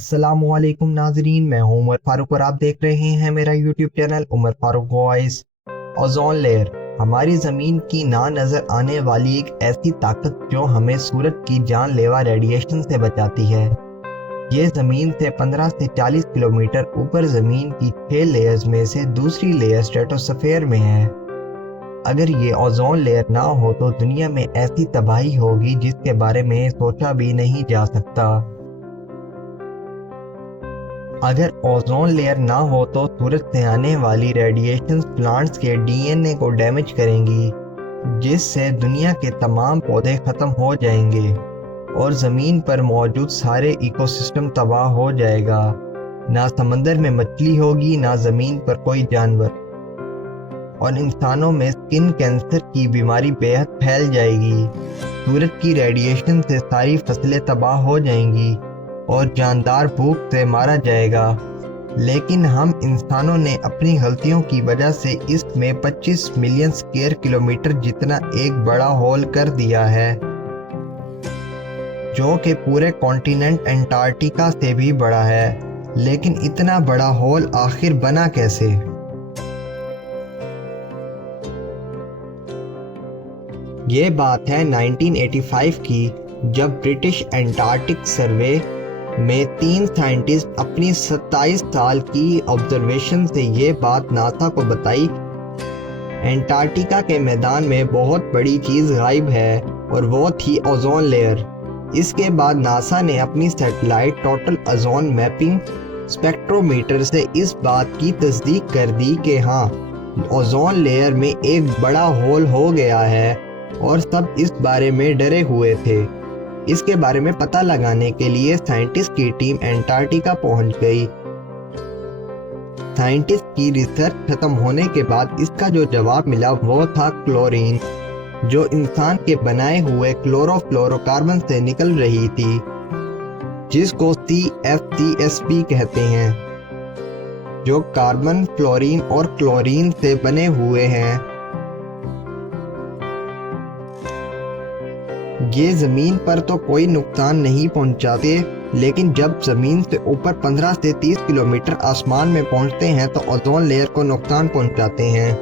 अस्सलाम वालेकुम नाजरीन, मैं हूं उमर फारूक और आप देख रहे हैं मेरा YouTube channel Umar Farooq voice. Ozone layer हमारी ज़मीन की ना नज़र आने वाली एक ऐसी ताकत जो हमें सूरज की जानलेवा रेडिएशन से बचाती है। ये ज़मीन से 15 से 40 किलोमीटर ऊपर ज़मीन की 6 लेयर्स में से दूसरी लेयर स्ट्रेटोस्फेयर में है। अगर ये ओजोन लेयर ना हो तो दुनिया में ऐसी तबाही होगी जिसके बारे में सोचा भी नहीं जा सकता। अगर ओजोन लेयर ना हो तो सूरज से आने वाली रेडिएशन प्लांट्स के डीएनए को डैमेज करेंगी, जिससे दुनिया के तमाम पौधे खत्म हो जाएंगे और ज़मीन पर मौजूद सारे इकोसिस्टम तबाह हो जाएगा। ना समंदर में मछली होगी, ना ज़मीन पर कोई जानवर, और इंसानों में स्किन कैंसर की बीमारी बेहद फैल जाएगी। सूरज की रेडिएशन से सारी फसलें तबाह हो जाएंगी और जानदार भूख से मारा जाएगा। लेकिन हम इंसानों ने अपनी गलतियों की वजह से इसमें 25 मिलियन स्क्वायर किलोमीटर जितना एक बड़ा होल कर दिया है, जो कि पूरे कॉन्टिनेंट अंटार्कटिका से भी बड़ा है। लेकिन इतना बड़ा होल आखिर बना कैसे? ये बात है 1985 की, जब ब्रिटिश एंटार्क्टिक सर्वे में 3 साइंटिस्ट अपनी 27 साल की ऑब्जर्वेशन से ये बात नासा को बताई। एंटार्कटिका के मैदान में बहुत बड़ी चीज़ गायब है और वो थी ओजोन लेयर। इसके बाद नासा ने अपनी satellite total ozone mapping spectrometer से इस बात की तस्दीक कर दी कि हाँ, ओजोन लेयर में एक बड़ा होल हो गया है, और सब इस बारे में डरे हुए थे। इसके बारे में पता लगाने के लिए साइंटिस्ट की टीम एंटार्कटिका पहुंच गई। साइंटिस्ट की रिसर्च खत्म होने के बाद इसका जो जवाब मिला वो था क्लोरीन, जो इंसान के बनाए हुए क्लोरोफ्लोरोकार्बन से निकल रही थी, जिसको CFCSP कहते हैं, जो कार्बन, फ्लोरीन और क्लोरीन से बने हुए हैं। ये ज़मीन पर तो कोई नुकसान नहीं पहुंचाते, लेकिन जब ज़मीन से ऊपर 15 से 30 किलोमीटर आसमान में पहुंचते हैं तो ओजोन लेयर को नुकसान पहुंचाते हैं।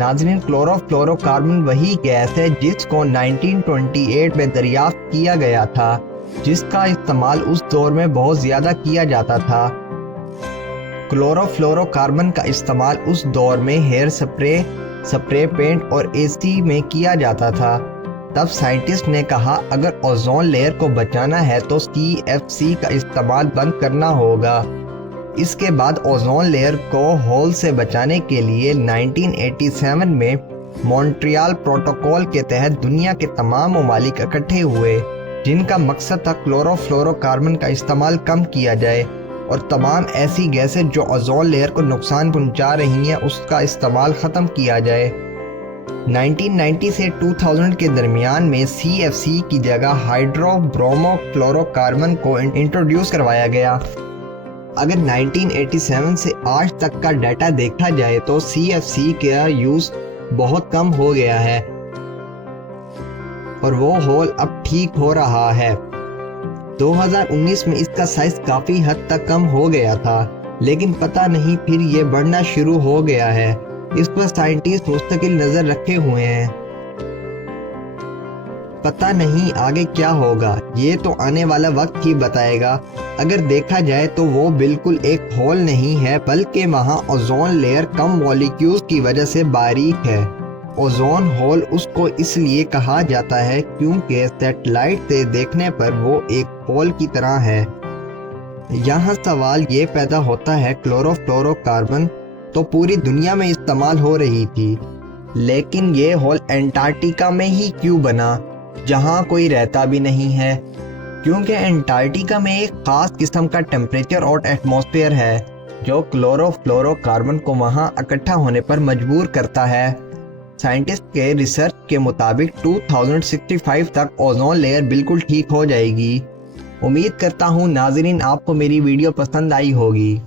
नाज़रीन, क्लोरोफ्लोरोकार्बन वही गैस है जिसको 1928 में दरियाफ्त किया गया था, जिसका इस्तेमाल उस दौर में बहुत ज़्यादा किया जाता था। क्लोरोफ्लोरोकार्बन का इस्तेमाल उस दौर में हेयर स्प्रे पेंट और AC में किया जाता था। तब साइंटिस्ट ने कहा अगर ओजोन लेयर को बचाना है तो CFC का इस्तेमाल बंद करना होगा। इसके बाद ओजोन लेयर को होल से बचाने के लिए 1987 में मॉन्ट्रियल प्रोटोकॉल के तहत दुनिया के तमाम ममालिक इकट्ठे हुए, जिनका मकसद था क्लोरोफ्लोरोकार्बन का इस्तेमाल कम किया जाए और तमाम ऐसी गैसें जो ओजोन लेयर को नुकसान पहुंचा रही हैं उसका इस्तेमाल ख़त्म किया जाए। 1990 से 2000 के दरमियान में CFC की जगह हाइड्रोब्रोमोफ्लोरोकार्बन को इंट्रोड्यूस करवाया गया। अगर 1987 से आज तक का डाटा देखा जाए तो CFC का यूज़ बहुत कम हो गया है और वो होल अब ठीक हो रहा है। 2019 में इसका साइज काफ़ी हद तक कम हो गया था, लेकिन पता नहीं फिर ये बढ़ना शुरू हो गया है। इस पर साइंटिस्ट मुस्तकिल नज़र रखे हुए हैं। पता नहीं आगे क्या होगा, ये तो आने वाला वक्त ही बताएगा। अगर देखा जाए तो वो बिल्कुल एक होल नहीं है, बल्कि वहाँ ओजोन लेयर कम मॉलिक्यूल्स की वजह से बारीक है। ओजोन होल उसको इसलिए कहा जाता है क्योंकि सैटेलाइट से देखने पर वो एक होल की तरह है। यहाँ सवाल ये पैदा होता है, क्लोरोफ्लोरोकार्बन तो पूरी दुनिया में इस्तेमाल हो रही थी, लेकिन ये होल अंटार्कटिका में ही क्यों बना, जहाँ कोई रहता भी नहीं है? क्योंकि अंटार्कटिका में एक खास किस्म का टेम्परेचर और एटमॉस्फेयर है जो क्लोरोफ्लोरोकार्बन को वहाँ इकट्ठा होने पर मजबूर करता है। साइंटिस्ट के रिसर्च के मुताबिक 2065 तक ओजोन लेयर बिल्कुल ठीक हो जाएगी। उम्मीद करता हूँ नाज़रीन आपको मेरी वीडियो पसंद आई होगी।